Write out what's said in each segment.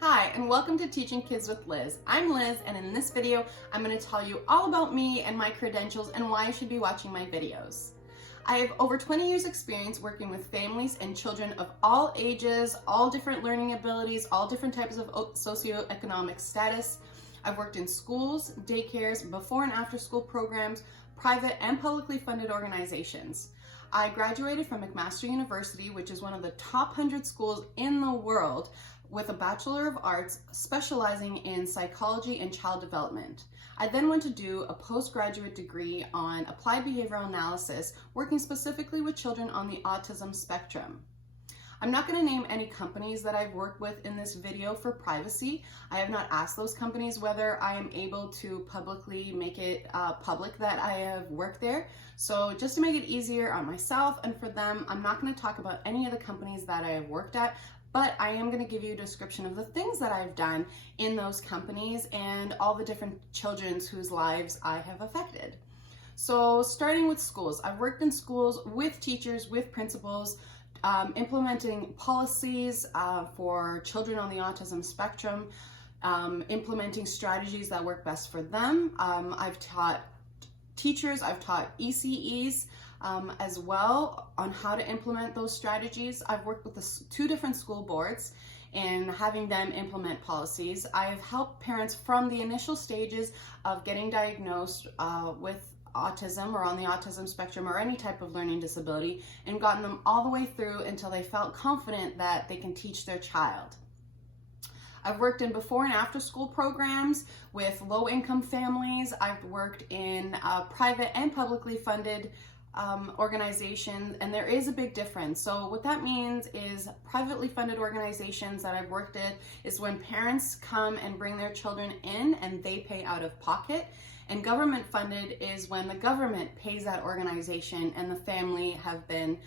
Hi, and welcome to Teaching Kids with Liz. I'm Liz, and in this video, I'm going to tell you all about me and my credentials and why you should be watching my videos. I have over 20 years experience working with families and children of all ages, all different learning abilities, all different types of socioeconomic status. I've worked in schools, daycares, before and after school programs, private and publicly funded organizations. I graduated from McMaster University, which is one of the top 100 schools in the world, with a Bachelor of Arts specializing in psychology and child development. I then went to do a postgraduate degree on applied behavioral analysis, working specifically with children on the autism spectrum. I'm not going to name any companies that I've worked with in this video for privacy. I have not asked those companies whether I am able to publicly make it public that I have worked there. So just to make it easier on myself and for them, I'm not going to talk about any of the companies that I have worked at, but I am going to give you a description of the things that I've done in those companies and all the different children whose lives I have affected. So starting with schools, I've worked in schools with teachers, with principals, implementing policies for children on the autism spectrum, implementing strategies that work best for them. I've taught teachers, I've taught ECEs as well on how to implement those strategies. I've worked with two different school boards and having them implement policies. I have helped parents from the initial stages of getting diagnosed with autism or on the autism spectrum or any type of learning disability and gotten them all the way through until they felt confident that they can teach their child. I've worked in before and after school programs with low-income families. I've worked in private and publicly funded organizations, and there is a big difference. So what that means is privately funded organizations that I've worked in is when parents come and bring their children in and they pay out of pocket. And government funded is when the government pays that organization and the family have been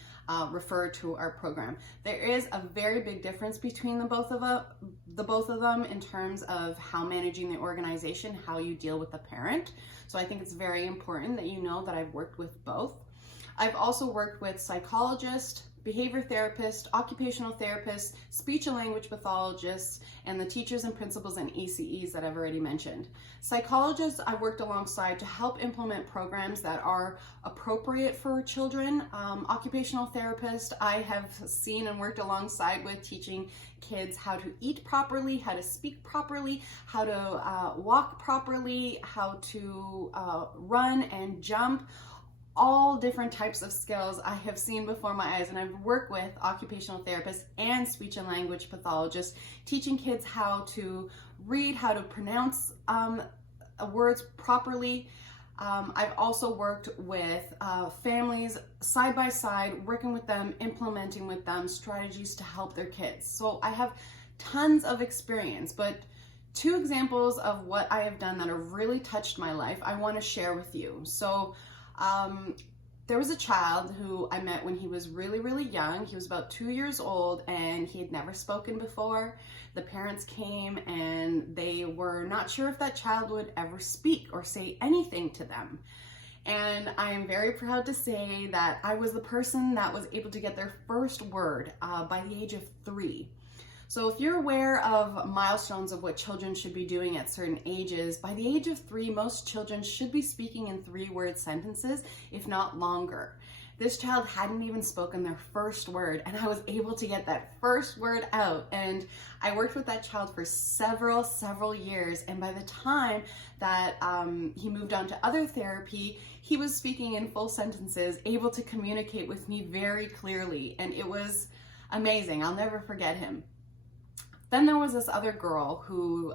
referred to our program. There is a very big difference between the both of them in terms of how managing the organization, how you deal with the parent. So I think it's very important that you know that I've worked with both. I've also worked with psychologists, behavior therapists, occupational therapists, speech and language pathologists, and the teachers and principals and ECEs that I've already mentioned. Psychologists I've worked alongside to help implement programs that are appropriate for children. Occupational therapists I have seen and worked alongside with teaching kids how to eat properly, how to speak properly, how to walk properly, how to run and jump. All different types of skills I have seen before my eyes, and I've worked with occupational therapists and speech and language pathologists, teaching kids how to read, how to pronounce words properly. I've also worked with families side by side, working with them, implementing with them strategies to help their kids. So I have tons of experience, but two examples of what I have done that have really touched my life I want to share with you. So there was a child who I met when he was really, really young. He was about 2 years old and he had never spoken before. The parents came and they were not sure if that child would ever speak or say anything to them. And I am very proud to say that I was the person that was able to get their first word by the age of 3. So if you're aware of milestones of what children should be doing at certain ages, by the age of 3, most children should be speaking in 3-word sentences, if not longer. This child hadn't even spoken their first word, and I was able to get that first word out. And I worked with that child for several years. And by the time that he moved on to other therapy, he was speaking in full sentences, able to communicate with me very clearly. And it was amazing. I'll never forget him. Then there was this other girl who,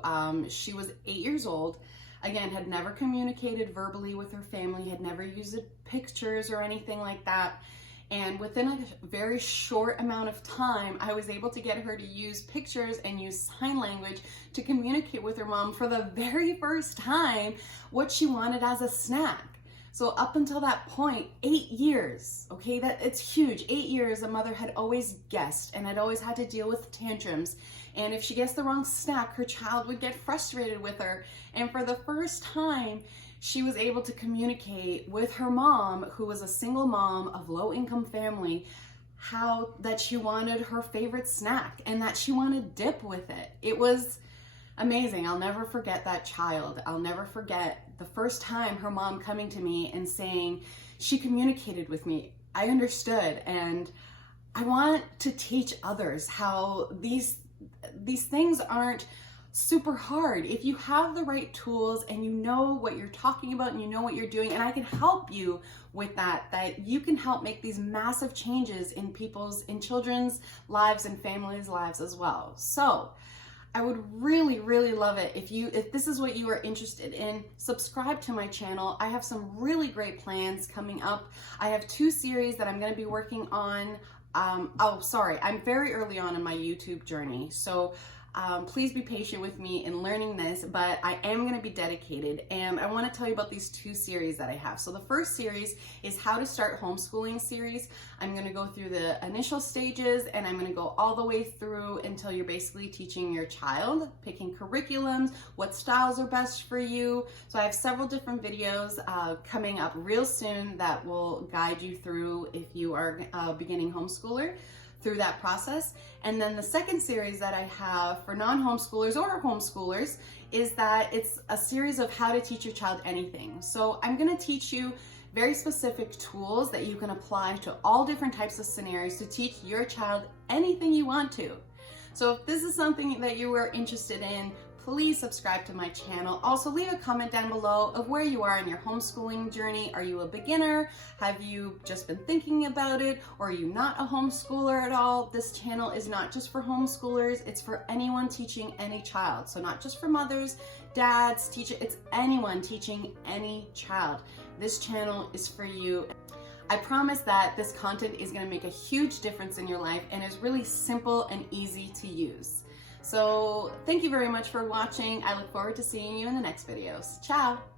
she was 8 years old, again, had never communicated verbally with her family, had never used pictures or anything like that. And within a very short amount of time, I was able to get her to use pictures and use sign language to communicate with her mom for the very first time what she wanted as a snack. So up until that point, 8 years, okay, it's huge. 8 years, a mother had always guessed and had always had to deal with tantrums. And if she guessed the wrong snack, her child would get frustrated with her. And for the first time, she was able to communicate with her mom, who was a single mom of low-income family, how that she wanted her favorite snack and that she wanted dip with it. It was amazing. I'll never forget that child. I'll never forget the first time her mom coming to me and saying she communicated with me. I understood, and I want to teach others how these things aren't super hard. If you have the right tools and you know what you're talking about and you know what you're doing, and I can help you with that you can help make these massive changes in children's lives and families' lives as well. So I would really, really love it if this is what you are interested in. Subscribe to my channel. I have some really great plans coming up. I have 2 series that I'm going to be working on. I'm very early on in my YouTube journey, so please be patient with me in learning this, but I am going to be dedicated, and I want to tell you about these 2 series that I have. So the first series is How to Start Homeschooling series. I'm going to go through the initial stages, and I'm going to go all the way through until you're basically teaching your child, picking curriculums, what styles are best for you. So I have several different videos coming up real soon that will guide you through if you are a beginning homeschooler through that process. And then the second series that I have for non-homeschoolers or homeschoolers is that it's a series of how to teach your child anything. So I'm going to teach you very specific tools that you can apply to all different types of scenarios to teach your child anything you want to. So if this is something that you are interested in, please subscribe to my channel. Also, leave a comment down below of where you are in your homeschooling journey. Are you a beginner? Have you just been thinking about it? Or are you not a homeschooler at all? This channel is not just for homeschoolers, it's for anyone teaching any child. So not just for mothers, dads, teachers, it's anyone teaching any child. This channel is for you. I promise that this content is going to make a huge difference in your life and is really simple and easy to use. So thank you very much for watching. I look forward to seeing you in the next videos. Ciao!